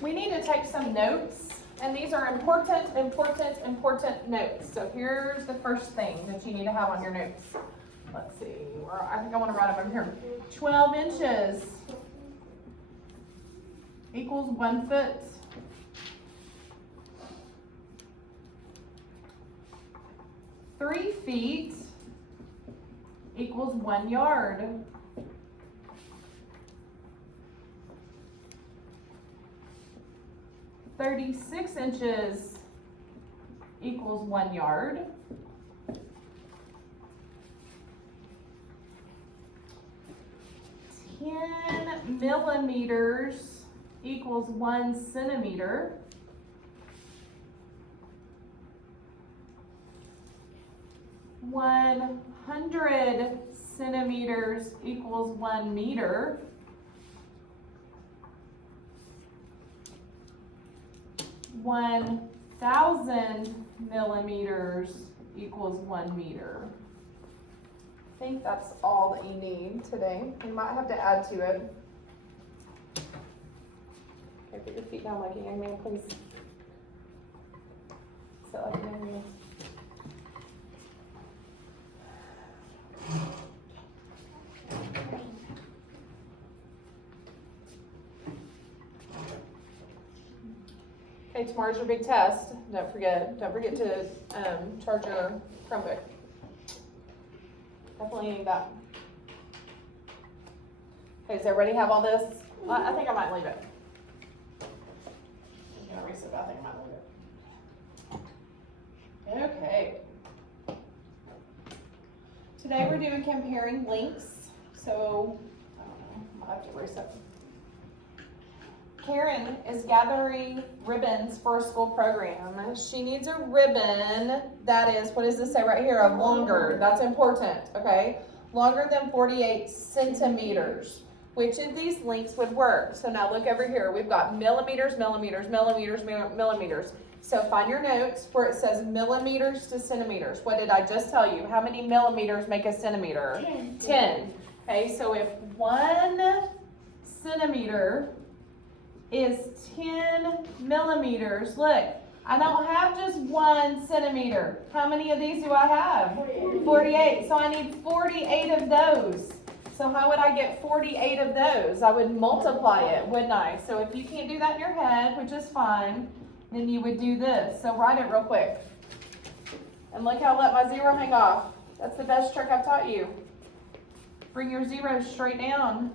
we need to take some notes, and these are important notes. So here's the first thing that you need to have on your notes. Let's see, I think I want to write them over here. 12 inches equals 1 foot. 3 feet equals 1 yard. 36 inches equals 1 yard. 10 millimeters equals 1 centimeter. 100 centimeters equals 1 meter. 1,000 millimeters equals 1 meter. I think that's all that you need today. You might have to add to it. Okay, put your feet down like a young man, please. Sit like a young man. Okay, tomorrow's your big test. Don't forget to charge your Chromebook. Definitely need that. Okay, does everybody have all this? I think I might leave it. I think I might leave it. Okay. Today we're doing comparing links. So, I don't know, I'll have to erase it. Karen is gathering ribbons for a school program. She needs a ribbon that is, what does this say right here, of longer. That's important, okay? Longer than 48 centimeters. Which of these links would work? So now look over here. We've got millimeters, millimeters, millimeters, millimeters. So find your notes where it says millimeters to centimeters. What did I just tell you? How many millimeters make a centimeter? 10. Okay, so if 1 centimeter is 10 millimeters. Look, I don't have just 1 centimeter. How many of these do I have? 48. So I need 48 of those. So how would I get 48 of those? I would multiply it, wouldn't I? So if you can't do that in your head, which is fine, then you would do this. So write it real quick. And look how I let my 0 hang off. That's the best trick I've taught you. Bring your zeros straight down.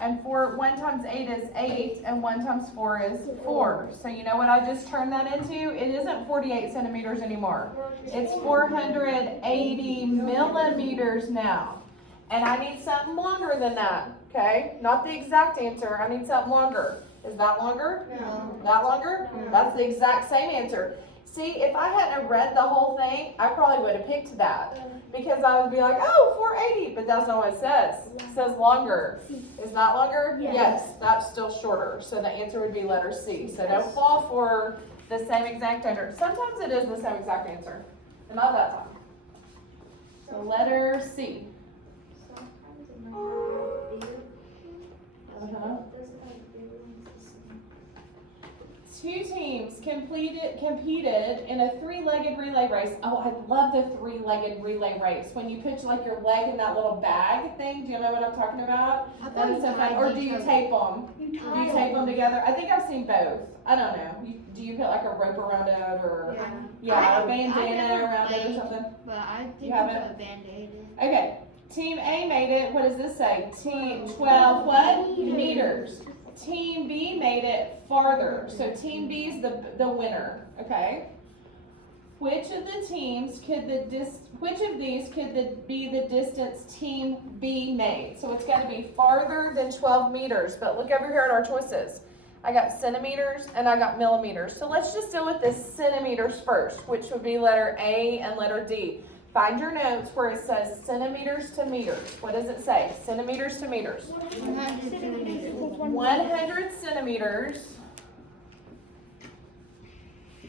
And 1 times 8 is 8, and 1 times 4 is 4. So you know what I just turned that into? It isn't 48 centimeters anymore. It's 480 millimeters now. And I need something longer than that, okay? Not the exact answer. I need something longer. Is that longer? No. That longer? No. That's the exact same answer. See, if I hadn't read the whole thing, I probably would have picked that. Because I would be like, oh, 480, but that's not what it says. It says longer. Is that longer? Yes, that's still shorter. So the answer would be letter C. So don't fall for the same exact answer. Sometimes it is the same exact answer, and not that time. So letter C. Two teams competed in a 3-legged relay race. Oh, I love the 3-legged relay race. When you put like your leg in that little bag thing. Do you know what I'm talking about? That is so fun. Or do you tape them? Do you tape them together? I think I've seen both. I don't know. Do you put like a rope around it or a bandana around it or something? But I think You I haven't? put a Band-Aid in. Okay. Team A made it. What does this say? Team 12 what? Meters. Team B made it farther. So Team B is the winner. Okay. Which of these could be the distance Team B made? So it's got to be farther than 12 meters. But look over here at our choices. I got centimeters and I got millimeters. So let's just deal with the centimeters first, which would be letter A and letter D. Find your notes where it says centimeters to meters. What does it say? Centimeters to meters. 100 centimeters. 100 centimeters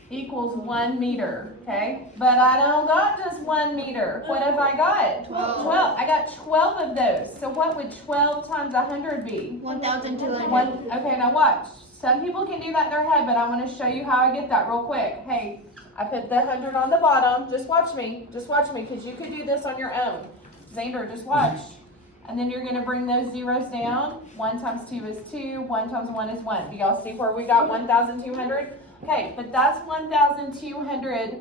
equals 1 meter, okay? But I don't got just 1 meter. What have I got? 12. I got 12 of those. So what would 12 times 100 be? 1,200. Okay, now watch. Some people can do that in their head, but I want to show you how I get that real quick. Hey, I put the 100 on the bottom. Just watch me, because you could do this on your own. Xander, just watch. And then you're going to bring those zeros down. 1 times 2 is 2. 1 times 1 is 1. Do y'all see where we got 1,200? Okay, but that's 1,200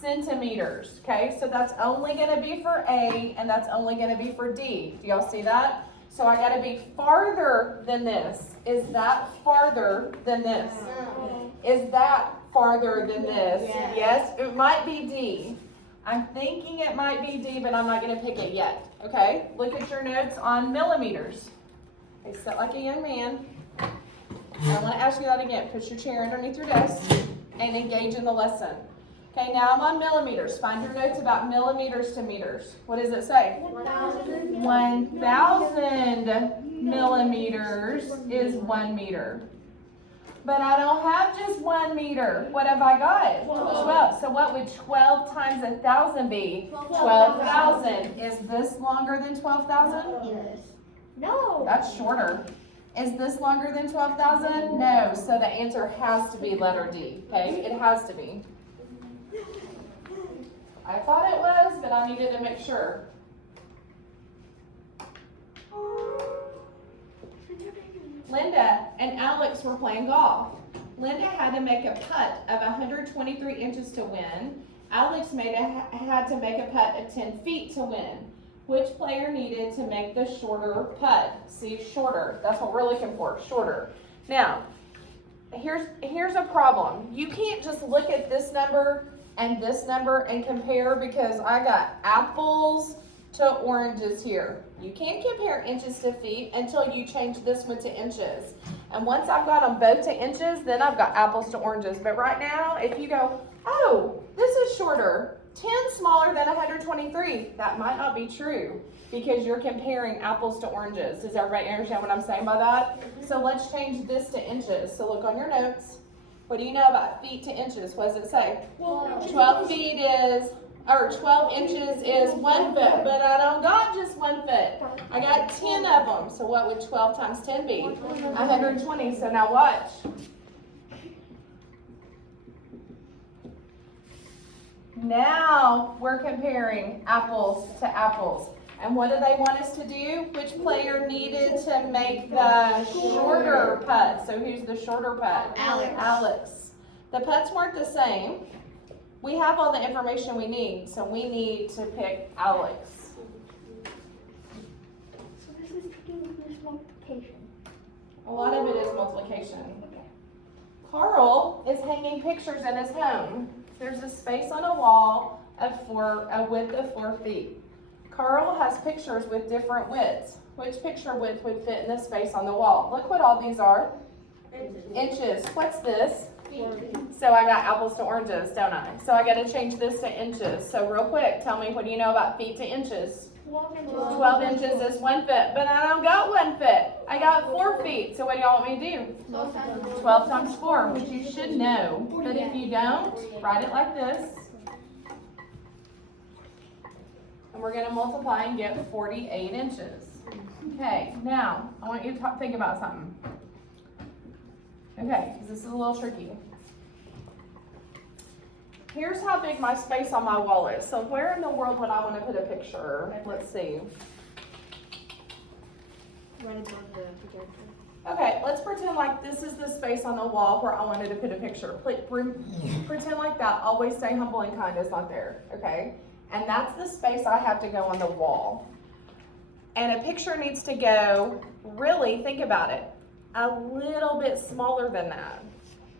centimeters. Okay, so that's only going to be for A, and that's only going to be for D. Do y'all see that? So I got to be farther than this. Is that farther than this? No. Is that farther than this? Yes. Yes, it might be D. I'm thinking it might be D, but I'm not going to pick it yet. Okay, look at your notes on millimeters. Okay, sit like a young man. I want to ask you that again. Put your chair underneath your desk and engage in the lesson. Okay, now I'm on millimeters. Find your notes about millimeters to meters. What does it say? 1,000 millimeters is 1 meter. But I don't have just 1 meter. What have I got? 12. So what would 12 times 1,000 be? 12,000. Is this longer than 12,000? Yes. No. That's shorter. Is this longer than 12,000? No. So the answer has to be letter D. Okay, it has to be. I thought it was, but I needed to make sure. Linda and Alex were playing golf. Linda had to make a putt of 123 inches to win. Alex had to make a putt of 10 feet to win. Which player needed to make the shorter putt? See, shorter. That's what we're looking for, shorter. Now, here's a problem. You can't just look at this number and compare, because I got apples to oranges here. You can't compare inches to feet until you change this one to inches. And once I've got them both to inches, then I've got apples to oranges. But right now, if you go, oh, this is shorter, 10 smaller than 123, that might not be true, because you're comparing apples to oranges. Does everybody understand what I'm saying by that? So let's change this to inches. So look on your notes. What do you know about feet to inches? What does it say? 12 feet is, or 12 inches is 1 foot, but I don't got just 1 foot. I got 10 of them. So what would 12 times 10 be? 120. So now watch. Now we're comparing apples to apples. And what do they want us to do? Which player needed to make the shorter putt? So who's the shorter putt? Alex. The putts weren't the same. We have all the information we need, so we need to pick Alex. So this is taking this multiplication. A lot of it is multiplication. Carl is hanging pictures in his home. There's a space on a wall of a width of 4 feet. Carl has pictures with different widths. Which picture width would fit in this space on the wall? Look what all these are. Inches. What's this? So I got apples to oranges, don't I? So I got to change this to inches. So real quick, tell me, what do you know about feet to inches? 12 inches is 1 foot, but I don't got 1 foot. I got 4 feet. So what do y'all want me to do? 12 times 4, which you should know. But if you don't, write it like this. And we're going to multiply and get 48 inches. Okay, now I want you to think about something. Okay, because this is a little tricky. Here's how big my space on my wall is. So where in the world would I want to put a picture? Let's see. Right above the projector. Okay, let's pretend like this is the space on the wall where I wanted to put a picture. Pretend like that. Always stay humble and kind is not there, okay? And that's the space I have to go on the wall. And a picture needs to go, really, think about it, a little bit smaller than that.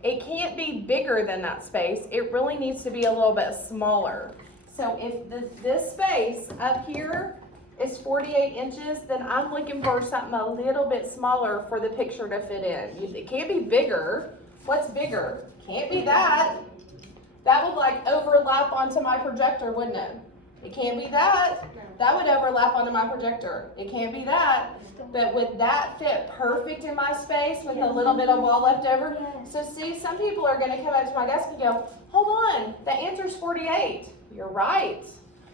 It can't be bigger than that space. It really needs to be a little bit smaller. So if this space up here is 48 inches, then I'm looking for something a little bit smaller for the picture to fit in. It can't be bigger. What's bigger? Can't be that. That would like overlap onto my projector, wouldn't it? It can't be that. That would overlap onto my projector. It can't be that. But would that fit perfect in my space with a little bit of wall left over? So see, some people are going to come up to my desk and go, hold on, the answer's 48. You're right.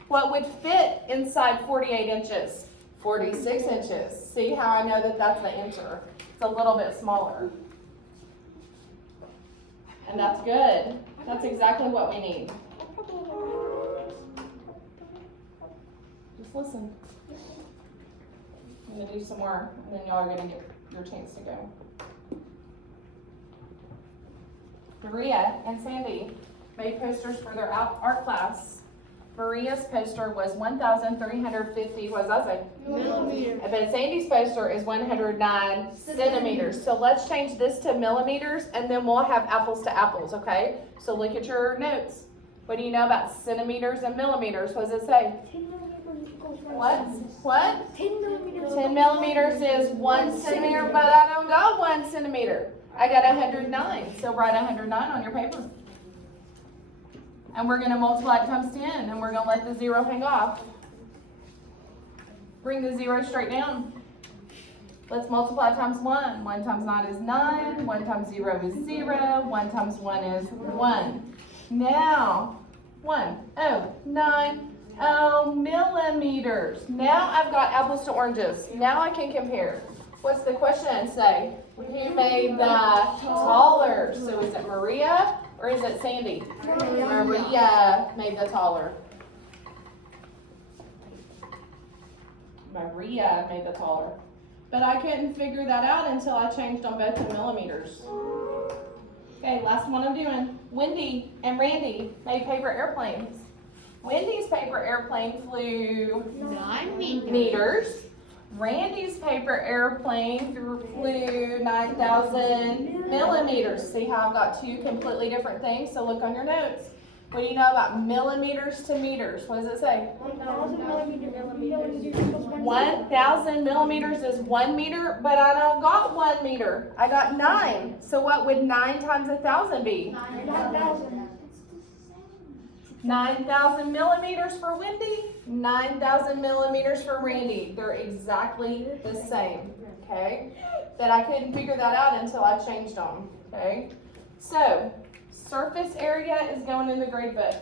What would fit inside 48 inches? 46 inches. See how I know that that's the answer? It's a little bit smaller. And that's good. That's exactly what we need. Just listen. I'm gonna do some more, and then y'all are gonna get your chance to go. Maria and Sandy made posters for their art class. Maria's poster was 1,350, what does that say? Millimeter. But Sandy's poster is 109 centimeters. So let's change this to millimeters, and then we'll have apples to apples, okay? So look at your notes. What do you know about centimeters and millimeters? What does it say? 10 millimeters equals 1 What? centimeter. What? 10 millimeters. 10 millimeters is 1 centimeter, but I don't got 1 centimeter. I got 109, so write 109 on your paper. And we're gonna multiply it times 10, and we're gonna let the 0 hang off. Bring the 0 straight down. Let's multiply times 1. 1 times 9 is 9, 1 times 0 is 0, 1 times 1 is 1. Now, 1, oh, 9, oh, millimeters. Now I've got apples to oranges. Now I can compare. What's the question say? Who made the taller? So is it Maria or is it Sandy? Maria made the taller. Maria made the taller. But I couldn't figure that out until I changed them both to millimeters. Okay, last one I'm doing. Wendy and Randy made paper airplanes. Wendy's paper airplane flew 9 meters. Randy's paper airplane flew 9,000 millimeters. See how I've got two completely different things? So look on your notes. What do you know about millimeters to meters? What does it say? 1,000 millimeters equals 1 1,000 millimeters is 1 meter, but I don't got 1 meter. I got 9. So what would 9 times 1,000 be? 9,000. 9,000 millimeters for Wendy, 9,000 millimeters for Randy. They're exactly the same, okay? But I couldn't figure that out until I changed them, okay? So, surface area is going in the grade book.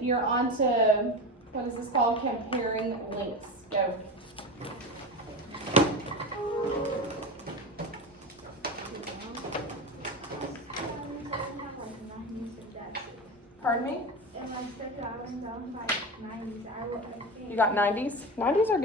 You're on to, what is this called? Comparing lengths. Go. Pardon me? If I stuck out and down by 90s, I would. You got 90s? 90s are good.